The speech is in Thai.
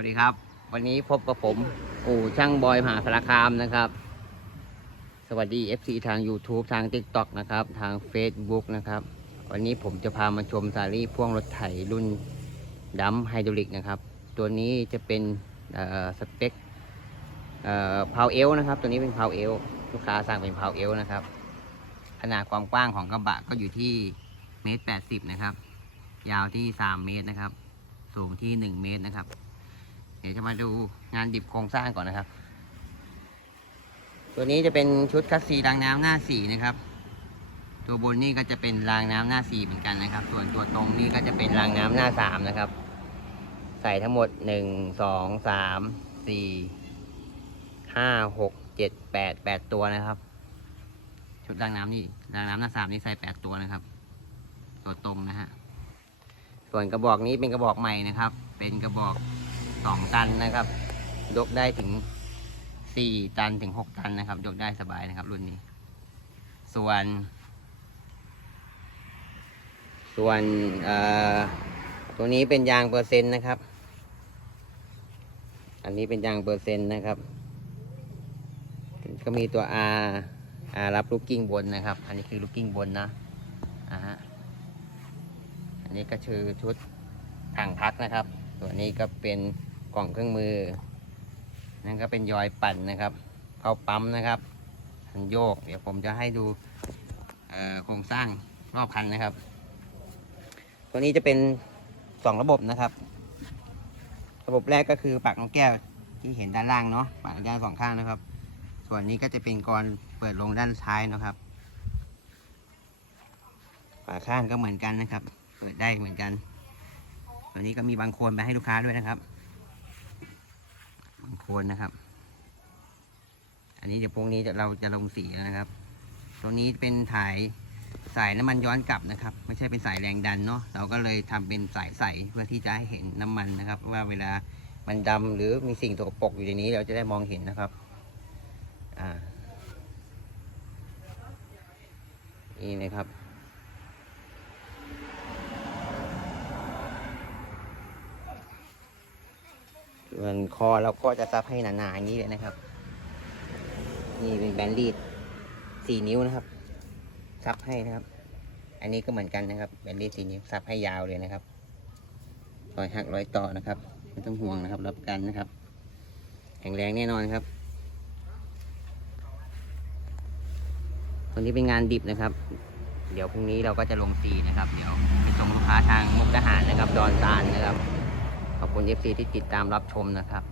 วัสดีครับ วันนี้พบกับผมอู่ช่างบอยมหาสารคามนะครับ สวัสดี FC ทาง YouTube ทาง TikTok นะครับ ทาง Facebook นะครับ วันนี้ผมจะพามาชมซารี่พ่วงรถไถรุ่นดัมไฮดรอลิกนะครับ ตัวนี้จะเป็นสเปคเพาวเอลนะครับ ตัวนี้เป็นพาวเอลลูกค้าสั่งเป็นพาวเอลนะครับ ขนาดความกว้างของกระบะก็อยู่ที่เมตรแปดสิบนะครับ ยาวที่สามเมตรนะครับสูงที่หนึ่งเมตรนะครับ เดี๋ยวจะมาดูงานดิบโครงสร้างก่อนนะครับ ตัวนี้จะเป็นชุดคัสซีรางน้ำหน้าสี่นะครับ ตัวบนนี่ก็จะเป็นรางน้ำหน้าสี่เหมือนกันนะครับ ส่วนตัวตรงนี่ก็จะเป็นรางน้ำหน้าสามนะครับ ใส่ทั้งหมดหนึ่งสองสามสี่ห้าหกเจ็ดแปดแปดตัวนะครับ ชุดรางน้ำนี่รางน้ำหน้าสามนี่ใส่แปดตัวนะครับ ตัวตรงนะฮะส่วนกระบอกนี้เป็นกระบอกใหม่นะครับ เป็นกระบอก สองตันนะครับ ยกได้ถึงสี่ตันถึงหกตันนะครับ ยกได้สบายนะครับ รุ่นนี้ ส่วน ส่วนเอ่อตัวนี้เป็นยางเปอร์เซ็นต์นะครับ อันนี้เป็นยางเปอร์เซ็นต์นะครับ ก็มีตัว R R รับลูกกิ้งบนนะครับ อันนี้คือลูกกิ้งบนนะอ่าฮะ อันนี้ก็คือชุดถังพักนะครับส่วนี้ก็เป็น กล่องเครื่องมือนั่นก็เป็นยอยปั่นนะครับ เข้าปั๊มนะครับคันโยก เดี๋ยวผมจะให้ดูโครงสร้างรอบคันนะครับ ตัวนี้จะเป็นสองระบบนะครับ ระบบแรกก็คือปากนกแก้วที่เห็นด้านล่างเนาะปากนกแก้วสองข้างนะครับ ส่วนนี้ก็จะเป็นกรเปิดลงด้านซ้ายนะครับฝาข้างก็เหมือนกันนะครับ เปิดได้เหมือนกัน ตัวนี้ก็มีบางโคนไปให้ลูกค้าด้วยนะครับ คนนะครับ อันนี้เดี๋ยวพวกนี้เราจะลงสีแล้วนะครับ ตัวนี้เป็นถ่ายสายน้ำมันย้อนกลับนะครับ ไม่ใช่เป็นสายแรงดันเนาะเราก็เลยทำเป็นสายใสเพื่อที่จะให้เห็นน้ำมันนะครับ ว่าเวลามันดำหรือมีสิ่งตกปกอยู่ในนี้เราจะได้มองเห็นนะครับอ่านี่นะครับ ส่วนคอเราก็จะซับให้หนาๆอย่างนี้เลยนะครับ นี่เป็นแบนรีดสี่นิ้วนะครับ ซับให้นะครับ อันนี้ก็เหมือนกันนะครับแบนรีดสี่นิ้วซับให้ยาวเลยนะครับรอยหักรอยต่อนะครับไม่ต้องห่วงนะครับ รับประกันนะครับ แข็งแรงแน่นอนครับตัวนี้เป็นงานดิบนะครับ เดี๋ยวพรุ่งนี้เราก็จะลงสีนะครับ เดี๋ยวไปส่งลูกค้าทางมุกดาหารนะครับ ดอนตาลนะครับ ขอบคุณ FC ที่ติดตามรับชมนะครับ